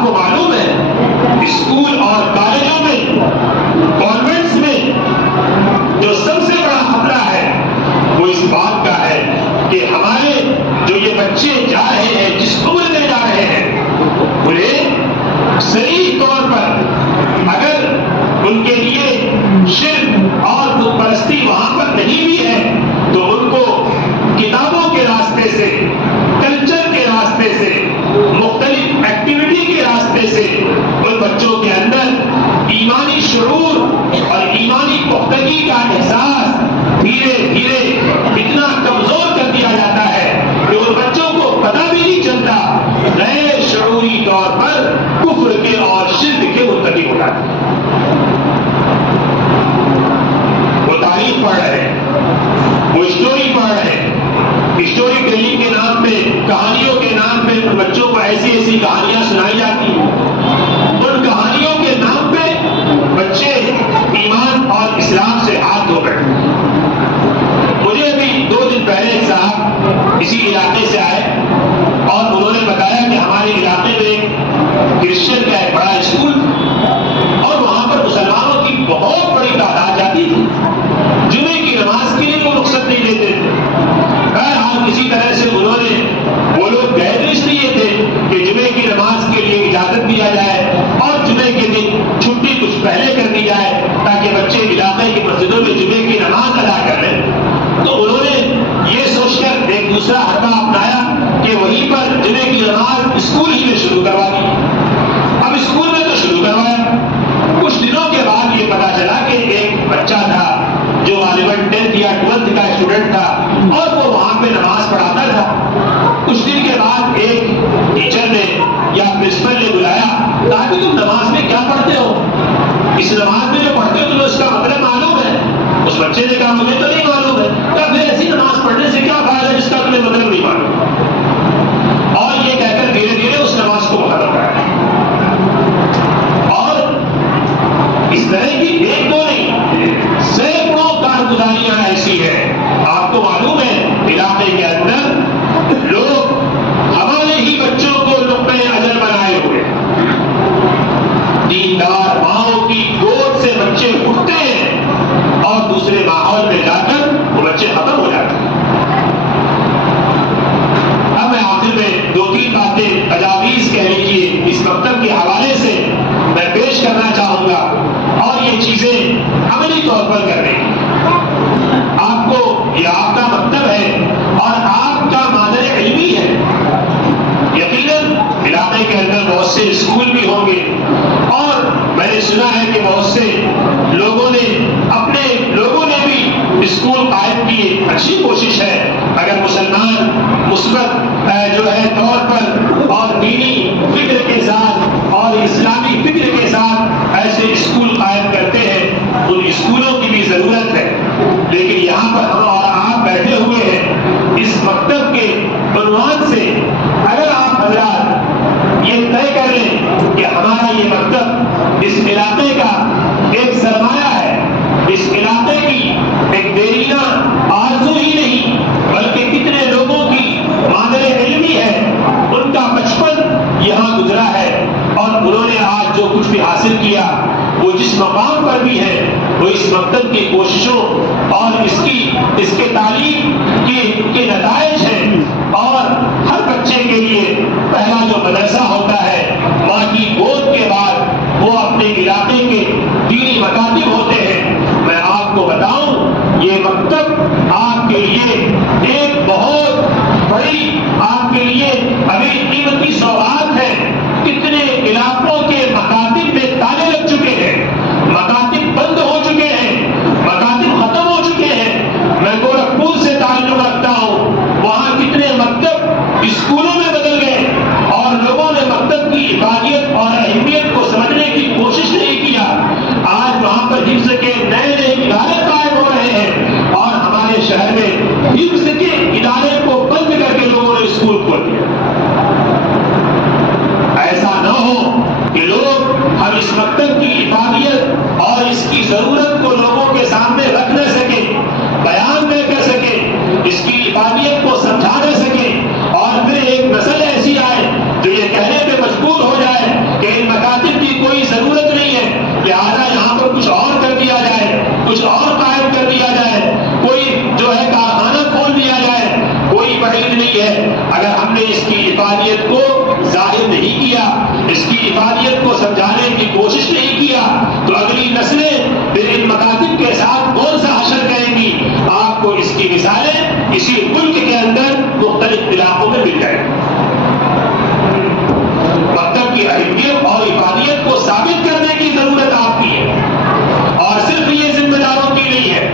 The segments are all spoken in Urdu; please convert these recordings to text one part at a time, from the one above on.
آپ کو معلوم ہے اسکول اور کالجوں میں کانوینٹس میں جو سب سے بڑا خطرہ ہے وہ اس بات کا ہے کہ ہمارے جو یہ بچے جا رہے ہیں جس عمر میں جا رہے ہیں انہیں صحیح طور پر اگر ان کے لیے شرک اور بت پرستی وہاں پر نہیں بھی ہے تو ان کو کتابوں کے راستے سے کلچر کے راستے سے مختلف ایکٹیویٹی کے راستے سے ان بچوں کے اندر ایمانی شعور اور ایمانی پختگی کا احساس دھیرے دھیرے اتنا کمزور کر دیا جاتا ہے کہ ان بچوں کو پتہ بھی نہیں چلتا غیر شعوری طور پر کفر کے اور شرک کے مرتکب ہو جاتے ہیں. وہ تاریخ پڑھ رہے ہیں, وہ اسٹوری پڑھ رہے ہیں, اسٹوری ٹیلنگ کے نام پہ کہانیوں کے نام پہ ان بچوں کو ایسی ایسی کہانیاں سنائی جاتی ہیں. ان کہانیوں کے نام پہ بچے ایمان اور اسلام سے ہاتھ دھو بیٹھے. مجھے ابھی 2 دن پہلے ایک صاحب اسی علاقے سے آئے اور انہوں نے بتایا کہ ہمارے علاقے میں کرسچن کا ایک بڑا اسکول اور وہاں پر مسلمانوں کی بہت بڑی تعداد جاتی تھی. جمعے کی نماز کے لیے وہ رخصت نہیں لیتے تھے. بہرحال کسی طرح سے انہوں نے وہ لوگ گئے تو اس لیے تھے کہ جمعے کی نماز کے لیے اجازت دیا جائے اور جمعے کے دن چھٹی کچھ پہلے کر دی جائے تاکہ بچے علاقے کی مسجدوں میں جمعے کی نماز ادا کر لیں. تو انہوں نے یہ سوچ کر ایک دوسرا حربہ اپنایا کہ وہیں پر جمعے کی نماز اسکول ہی میں شروع کروا دی. اب اسکول میں تو شروع کروایا. کچھ دنوں کے بعد یہ پتا چلا کہ ایک بچہ تھا جو غالباً 10th یا 12th کا اسٹوڈنٹ تھا اور وہ وہاں پہ نماز پڑھاتا تھا. کچھ دن کے بعد ایک ٹیچر نے یا پرنسپل نے بلایا کہا کہ تم نماز میں کیا پڑھتے ہو, اس نماز میں جو پڑھتے ہو تمہیں اس کا مطلب معلوم ہے؟ اس بچے نے کہا مجھے تو نہیں معلوم ہے. کہا پھر ایسی نماز پڑھنے سے کیا فائدہ جس کا تمہیں مطلب نہیں معلوم. اور یہ کہہ کر دھیرے دھیرے اس نماز کو ختم کرایا. اور اس طرح کی ایک دو نہیں سینکڑوں کارگزاریاں ایسی ہیں. آپ کو معلوم ہے علاقے کے اندر لوگ ہمارے ہی بچوں کو نقطۂ اجر بنائے ہوئے. دیندار ماؤں کی گود سے بچے اٹھتے ہیں اور دوسرے ماحول میں جا کر وہ بچے ختم ہو جاتے ہیں. اب میں آخر میں 2-3 باتیں تجاویز کہہ لیجیے اس مکتب کے حوالے سے میں پیش کرنا چاہوں گا اور یہ چیزیں عملی طور پر کرنے کی. آپ کو یہ آپ کا مکتب ہے اور آپ کا مادر علمی ہے. یقیناً علاقے کے اندر بہت سے اسکول بھی ہوں گے اور میں نے سنا ہے کہ بہت سے لوگوں نے اپنے لوگوں نے بھی اسکول قائم کیے. اچھی کوشش ہے. اگر مسلمان مثبت جو ہے طور پر اور دینی فکر کے ساتھ اور اسلامی فکر کے ساتھ ایسے اسکول قائم کرتے ہیں ان اسکولوں کی بھی ضرورت ہے. لیکن یہاں پر ہم اور آپ بیٹھے ہوئے ہیں اس مکتب کے عنوان سے اگر آپ حضرات یہ طے کر لیں کہ ہمارا یہ مکتب اس علاقے کا ایک سرمایہ ہے, اس علاقے کی ایک دیرینہ آرزو ہی نہیں بلکہ کتنے لوگوں کی مادر علمی ہے, ان کا بچپن یہاں گزرا ہے اور انہوں نے آج جو کچھ بھی حاصل کیا وہ جس مقام پر بھی ہے وہ اس مکتب کی کوششوں اور اس کے تعلیم کے نتائج ہیں. اور ہر بچے کے لیے پہلا جو مدرسہ ہوتا ہے ماں کی گود کے بعد وہ اپنے علاقے کے دینی مکاتب ہوتے ہیں. میں آپ کو بتاؤں یہ مکتب آپ کے لیے ایک بہت بڑی آپ کے لیے ابھی قیمتی سوغات ہے. کتنے علاقوں کے مکاتب میں تالے لگ چکے ہیں, مکاتب بند ہو چکے ہیں, مکاتب ختم ہو چکے ہیں. میں گورکھپور سے تعلق رکھتا ہوں, وہاں کتنے مکتب اسکولوں میں بدل گئے اور لوگوں نے مکتب کی عبادت اور اہمیت کو سمجھنے کی کوشش نہیں کیا. آج وہاں پر حفظ کے نئے نئے ادارے قائم ہو رہے ہیں اور ہمارے شہر میں حفظ کے ادارے کو بند کر کے لوگوں نے اسکول کھول دیا. ایسا نہ ہو کہ لوگ ہم اس مکتب کی حفاظت اور اس کی ضرورت کو لوگوں کے سامنے رکھ نہ سکیں, بیان نہ کر سکیں, اس کی حفاظت کو سمجھا نہ سکیں اور پھر ایک نسل ایسی آئے جو یہ کہنے پہ مجبور ہو جائے افادیت کو سمجھانے کی کوشش نہیں کیا تو اگلی نسلیں پھر ان مکاتب کے ساتھ کون سا حشر کریں گی؟ آپ کو اس کی مثالیں اسی ملک کے اندر مختلف علاقوں میں مل جائیں گی۔ مکتب کی اہمیت اور افادیت کو ثابت کرنے کی ضرورت آپ کی ہے، اور صرف یہ ذمہ داروں کی نہیں ہے،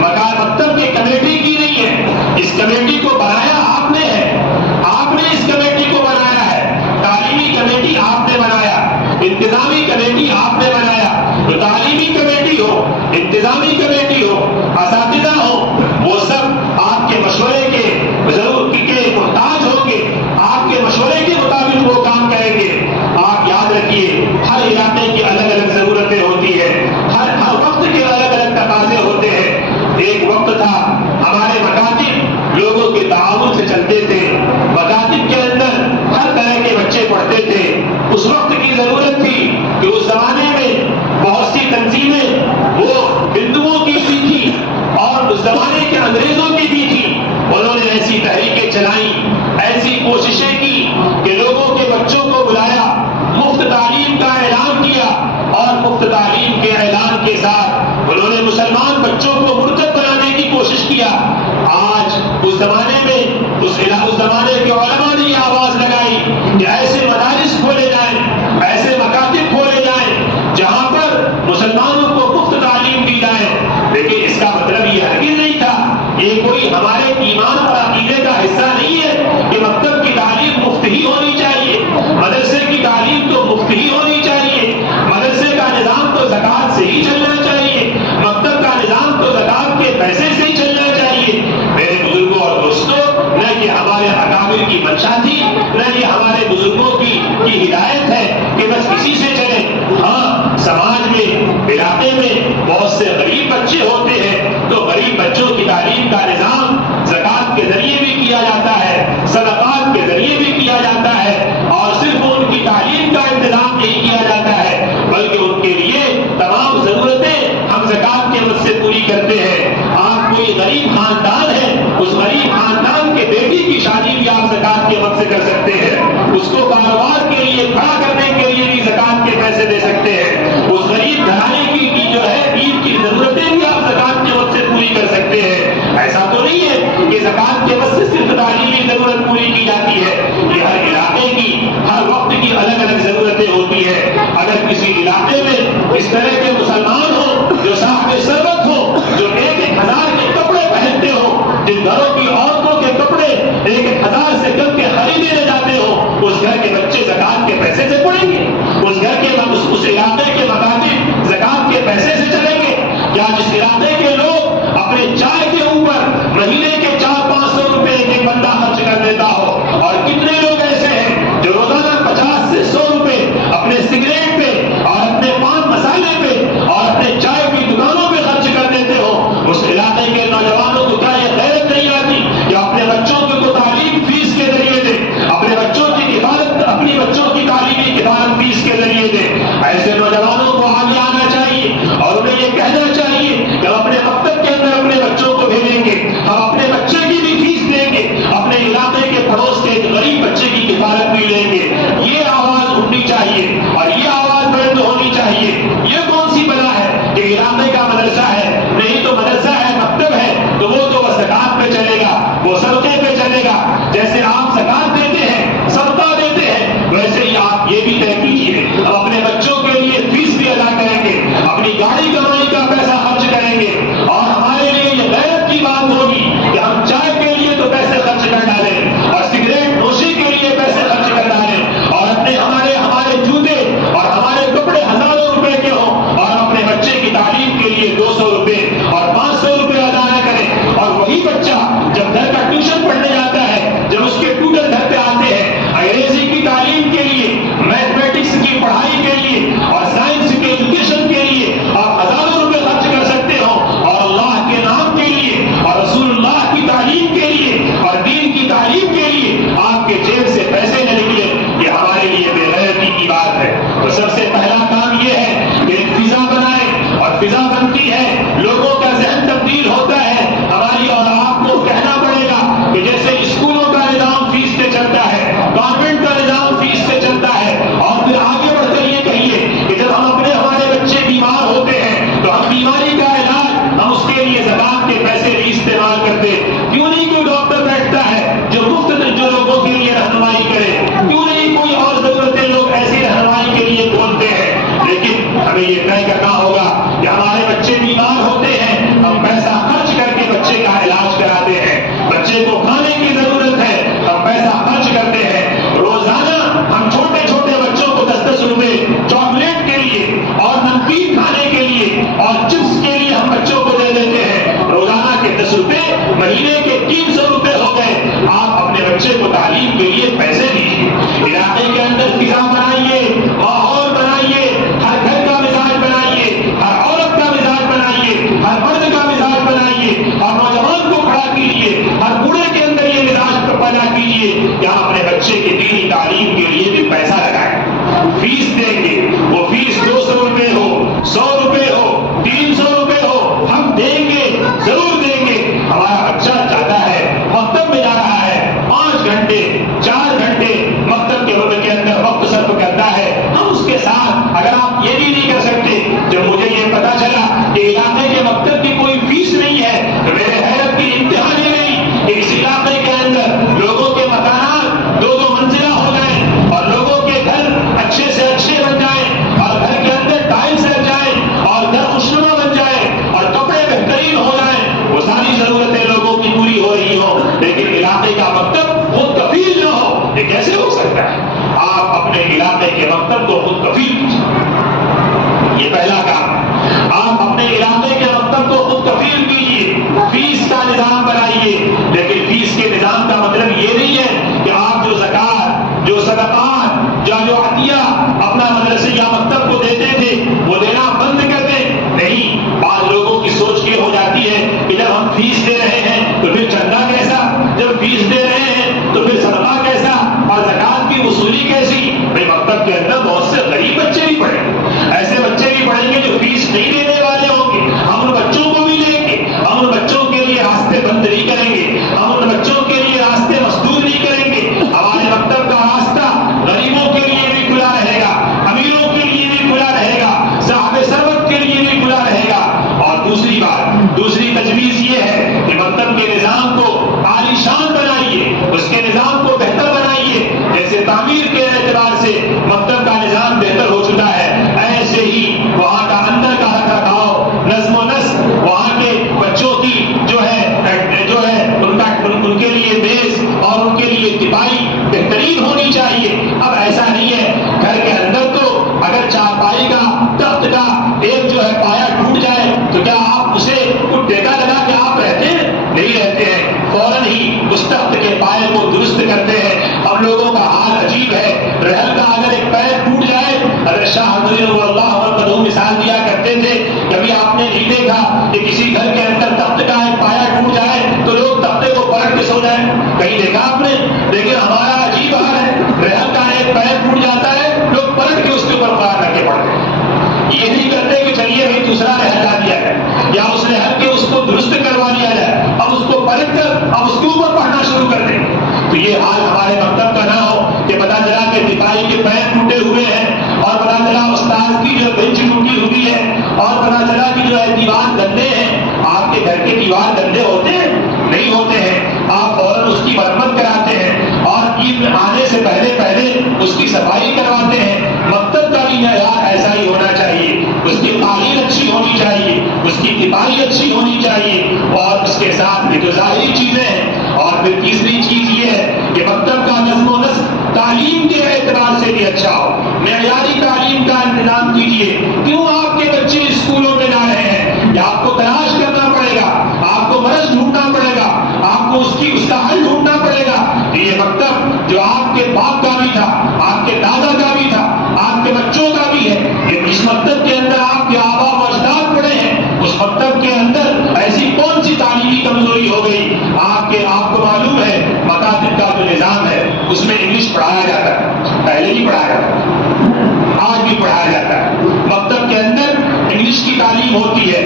مکتب کی کمیٹی کی نہیں ہے۔ اس کمیٹی کو بنایا آپ نے ہے، آپ نے اس کمیٹی کو بنایا ہے، تعلیمی کمیٹی آپ نے بنایا، انتظامی کمیٹی آپ نے بنایا۔ تو تعلیمی کمیٹی ہو، انتظامی کمیٹی ہو، اساتذہ ہو، وہ سب آپ کے مشورے کے ضرور کے محتاج ہوں گے، آپ کے مشورے کے مطابق وہ کام کریں گے۔ آپ یاد رکھیے، ہر علاقے کی الگ الگ ضرورتیں ہوتی ہیں، ہر وقت کے الگ الگ تقاضے ہوتے ہیں۔ ایک وقت تھا ہمارے مکاتب لوگوں کے تعاون سے چلتے تھے، مکاتب کے اندر ہر طرح کے بچے پڑھتے تھے۔ اس وقت کی ضرورت تھی کہ اس زمانے میں بہت سی تنظیمیں وہ ہندوؤں کی بھی تھی اور اس زمانے کے انگریزوں کی بھی تھی، انہوں نے ایسی تحریکیں چلائیں، ایسی کوششیں کی کہ لوگوں کے بچوں کو بلایا، مفت تعلیم کا اعلان کیا، اور مفت تعلیم کے اعلان کے ساتھ انہوں نے مسلمان بچوں کو مرتد بنانے کی کوشش کیا۔ آج اس زمانے میں اس زمانے کے علماء نے یہ آواز لگائی کہ ایسے مدارس کھولے جائیں، ایسے مکاتب کھولے جائیں جہاں پر مسلمانوں کو مفت تعلیم دی جائے۔ لیکن اس کا مطلب یہ ہرگز نہیں تھا، یہ کوئی ہمارے ایمان اور عقیدے کا حصہ نہیں ہے کہ مکتب کی تعلیم مفت ہی ہونی چاہیے، مدرسے کی تعلیم تو مفت ہی ہونی چاہیے، مدرسے کا نظام تو زکوٰۃ سے ہی چلنا چاہیے، مکتب کا نظام تو زکوٰۃ کے پیسے سے ہی چلنا چاہیے۔ میرے بزرگوں اور دوستوں، نہ یہ ہمارے اکابر کی منشا تھی، نہ یہ ہمارے بزرگوں کی ہدایت ہے کہ بس اسی سے چلے۔ ہاں، سماج میں، علاقے میں بہت سے غریب بچے ہوتے ہیں تو غریب بچوں کی تعلیم کا نظام زکوٰۃ کے ذریعے بھی کیا جاتا ہے، صدقات کے ذریعے بھی کیا جاتا ہے، اور صرف ان کی تعلیم کا انتظام نہیں کیا جاتا ہے بلکہ ان کے لیے تمام ضرورتیں ہم زکوٰۃ کے مد سے پوری کرتے ہیں۔ آپ کوئی غریب خاندان ہے، اس غریب خاندان کے بیٹی کی شادی بھی آپ زکوٰۃ کے مد سے کر سکتے ہیں، اس کو کاروبار کے لیے کھڑا کرنے کے لیے بھی زکوٰۃ کے پیسے دے سکتے ہیں، اس غریب گھرانے کی جو ہے عید کی ضرورتیں بھی آپ زکوٰۃ کے مد سے پوری کر سکتے ہیں۔ ایسا تو نہیں ہے کہ زکوٰۃ کے مد سے صرف تعلیمی ضرورت پوری کی جاتی ہے، یہ ہر علاقے کی، ہر وقت کی الگ الگ ضرورتیں ہوتی ہیں۔ اگر کسی علاقے میں اس طرح کے مسلمان ہوں جو صاحب ثروت ہوں، جو 1,000 کے کپڑے پہنتے ہوں، جن گھروں کی عورتوں کے کپڑے 1,000 سے کم کے خریدے لے جاتے ہوں، اس گھر کے بچے زکوٰۃ کے پیسے سے پڑیں گے، اس گھر کے اس علاقے کے مکاتب زکوٰۃ کے پیسے سے چلیں گے؟ یا جس علاقے کے لوگ اپنے چائے کے اوپر مہینے کے 400-500 روپے ایک بندہ خرچ کر دیتا ہو، اور کتنے لوگ ایسے ہیں جو روزانہ 50 سے 100 روپے اپنے سگریٹ پہ اور اپنے پان مسالے پہ اور اپنے چائے کی دکانوں پہ خرچ کر دیتے ہو۔ اس علاقے کے نوجوانوں کو کیا یہ غیرت نہیں آتی کہ اپنے بچوں کو تعلیم فیس کے ذریعے دے، اپنے بچوں کی کفالت، اپنی بچوں کی تعلیمی کفالت فیس کے ذریعے دے؟ ایسے نوجوانوں کو آگے آنا چاہیے اور انہیں یہ کہنا چاہیے کہ ہم اپنے مکتب کے اندر اپنے بچوں کو بھیجیں گے، ہم اپنے بچے کی بھی فیس دیں گے، اپنے علاقے کے پڑوس کے ایک غریب بچے کی کفالت بھی لیں گے۔ یہ آواز اٹھنی چاہیے اور یہ آواز بلند ہونی چاہیے۔ یہ کون سی بلا ہے کہ علاقے کا مدرسہ ہے؟ نہیں تو مدرسہ ہے، مکتب ہے تو وہ تو زکوٰۃ پہ چلے گا، وہ صدقے پہ چلے گا۔ جیسے آپ زکوٰۃ دیتے ہیں، صدقہ دیتے ہیں، ویسے ہی آپ یہ بھی طے کیجیے ہم اپنے بچوں کے لیے فیس بھی ادا کریں گے، اپنی گاڑی کمائی کا پیسہ خرچ کریں گے، اور ہمارے لیے یہ غیرت کی بات ہوگی کہ ہم چائے کے لیے تو پیسے خرچ کر ڈالیں اور سگریٹ نوشی کے لیے پیسے خرچ کر ڈالیں، اور اپنے ہمارے جوتے اور ہمارے کپڑے ہزاروں روپے کے ہوں، اور اپنے بچے کی تعلیم کے لیے 200 روپے اور 500 روپے ادا نہ کریں۔ اور وہی بچہ جب گھر کا ٹیوشن پڑھنے جاتا ہے، جب اس کے ٹیوٹر گھر پہ آتے ہیں انگریزی کی تعلیم کے لیے، میتھمیٹکس کی پڑھائی کے لیے اور سائنس کے ایجوکیشن کے لیے آپ ہزاروں روپے خرچ کر سکتے ہو، اور اللہ کے نام کے لیے اور رسول اللہ کی تعلیم کے لیے اور دین کی تعلیم کے لیے آپ کے جیب سے پیسے نہ نکلے، یہ ہمارے لیے بے غیرتی کی بات ہے۔ تو سب سے پہلا کام یہ ہے کہ ایک فضا بنائیں، اور فضا بنتی ہے لوگوں کا ذہن تبدیل ہوتا ہے۔ ہماری اور آپ کو کہنا پڑے گا کہ جیسے اسکولوں کا نظام فیس سے چلتا ہے، گورنمنٹ کا نظام فیس سے چلتا ہے، اور پھر آگے بڑھ علاقے کے مکتب کو خود کفیل کیجیے. یہ پہلا کام. آپ اپنے علاقے کے مکتب کو خود کفیل کیجیے. فیس کا نظام بنائیے. لیکن فیس کے نظام کا مطلب یہ نہیں ہے کہ آپ جو زکات، جو صدقات، جو عطیہ اپنا مدرسے یا مکتب کو دیتے تھے وہ دینا بند کر دیں. نہیں. بعض لوگوں کی سوچ یہ ہو جاتی ہے کہ جب ہم فیس دے رہے ہیں تو پھر چندہ کیسا، جب فیس دے رہے ہیں تو پھر صدقہ کیسا اور زکات کی وصولی کیسی. بھائی مکتب کے اندر بہت سے غریب بچے بھی پڑھیں گے، ایسے بچے بھی پڑھیں گے جو فیس نہیں دینے والے ہوں گے. ہم ان بچوں کو بھی لیں گے. ہم ان بچوں کے لیے راستے بند نہیں کریں گے. ہم ان بچوں کے لیے راستے مسدود نہیں کریں گے. ہمارے مکتب کا راستہ غریبوں کے لیے بھی کھلا رہے گا، امیروں کے لیے بھی کھلا رہے گا، صاحب ثروت کے لیے بھی کھلا رہے گا. اور دوسری بات، دوسری تجویز یہ ہے کہ مکتب کے نظام کو عالیشان بنائیے، اس کے نظام کو بہتر بنائیے. جیسے تعمیر کے اعتبار سے مکتب کا نظام بہتر ہو چکا ہے، ایسے ہی وہاں کا اندر کا رکھ رکھاؤ، نظم و نسق، وہاں کے بچوں کی جو ہے ان کے لیے بیس اور ان کے لیے اتباعی بہترین ہونی چاہیے. اب ایسا نہیں ہے گھر کے اندر تو اگر چارپائی کا، تخت کا ایک جو ہے پایا ٹوٹ جائے تو کیا آپ اسے کچھ ٹیکا لگا کے آپ رہتے ہیں؟ نہیں رہتے ہیں. فوراً ہی اس تخت کے پائے کو درست کرتے ہیں. اب لوگوں کا حال عجیب ہے. رحل کا اگر ایک پیر ٹوٹ جائے، حضرت شاہ رضی اللہ عنہ مثال دیا کرتے تھے، کبھی آپ نے نہیں دیکھا کہ کسی گھر کے اندر تخت کا ایک پایا ٹوٹ جائے تو لوگ تختے کو پلٹ کے سو جائیں؟ کہیں دیکھا آپ نے؟ لیکن ہمارا عجیب حال ہے. رحل کا ایک پیر ٹوٹ جاتا ہے، لوگ پلٹ کے اس کے اوپر قرآن رکھ کے پڑھتے ہیں. یہ نہیں کرتے کہ چلیے بھائی دوسرا رحل لا دیا جائے یا اس رحل کے اس کو درست کروا لیا جائے، اب اس کو پلٹ کر اب اس کے اوپر پڑھنا شروع کر دیں. تو یہ حال ہمارے مکتب کا نہ ہو کہ پتا چلا کہ دفاعی کے پیر ٹوٹے ہوئے ہیں اور پتا چلا استاد کی جو بینچ ٹوٹی ہوئی ہے اور پتا چلا کہ جو ہے دیوار گندے ہیں. آپ کے گھر کے دیوار گندے ہوتے ہیں؟ نہیں ہوتے ہیں. آپ فوراً اس کی مرمت کراتے ہیں اور عید آنے سے پہلے اس کی صفائی کرواتے ہیں. مکتب کا بھی معیار ایسا ہی ہونا چاہیے. اس کی تعلیم اچھی ہونی چاہیے، اس کی دفاعی اچھی ہونی چاہیے اور اس کے ساتھ بھی جو ظاہری چیزیں ہیں. اور پھر تیسری چیز یہ ہے کہ مکتب کا نظم و نسق تعلیم کے اعتبار سے بھی اچھا ہو. معیاری تعلیم کا انتظام کیجیے. کیوں آپ کے بچے اسکولوں میں جا رہے ہیں؟ یا آپ کو تلاش کرنا پڑے گا، آپ کو مرض ڈھونڈنا پڑے گا، آپ کو اس کا حل ڈھونڈنا پڑے گا. یہ مکتب جو آپ کے باپ کا بھی تھا، آپ کے دادا کا بھی تھا، آپ کے بچوں کا بھی ہے، کہ اس مکتب کے اندر آپ کے آبا و اجداد پڑھے ہیں، اس مکتب کے اندر ایسی کون سی تعلیمی کمزوری ہو گئی؟ آپ کو معلوم ہے مکاتب کا جو نظام ہے اس میں انگلش پڑھایا جاتا ہے، پہلے بھی پڑھایا جاتا ہے، آج بھی پڑھایا جاتا ہے. مکتب کے اندر انگلش کی تعلیم ہوتی ہے.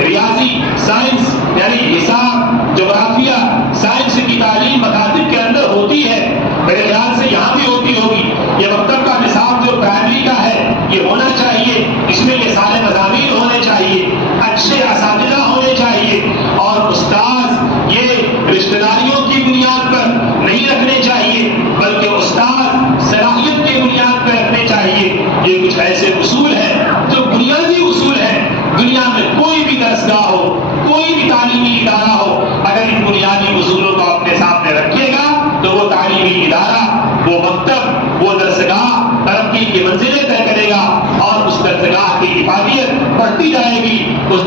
ریاضی، سائنس یعنی حساب، جغرافیہ، سائنس کی تعلیم مکاتب کے اندر ہوتی ہے. میرے خیال سے یہاں بھی ہوتی ہوگی. یہ مکتب کا نصاب جو پرائمری کا ہے یہ ہونا چاہیے. اس میں یہ سارے مضامین ہونے چاہیے، اچھے اساتذہ ہونے چاہیے اور استاد یہ رشتہ داریوں کی بنیاد پر نہیں رکھنے چاہیے بلکہ استاد صلاحیت کی بنیاد پر رکھنے چاہیے. یہ کچھ ایسے اصول ہیں جو بنیادی اصول ہیں. دنیا میں کوئی بھی درسگاہ ہو، کوئی بھی تعلیمی ادارہ ہو، اگر ان بنیادی اصولوں کو اپنے سامنے رکھے گا تو وہ تعلیمی ادارہ، وہ مکتب، وہ درسگاہ ترقی کی منزلیں طے کرے گا اور اس درسگاہ کی افادیت بڑھتی جائے گی. اس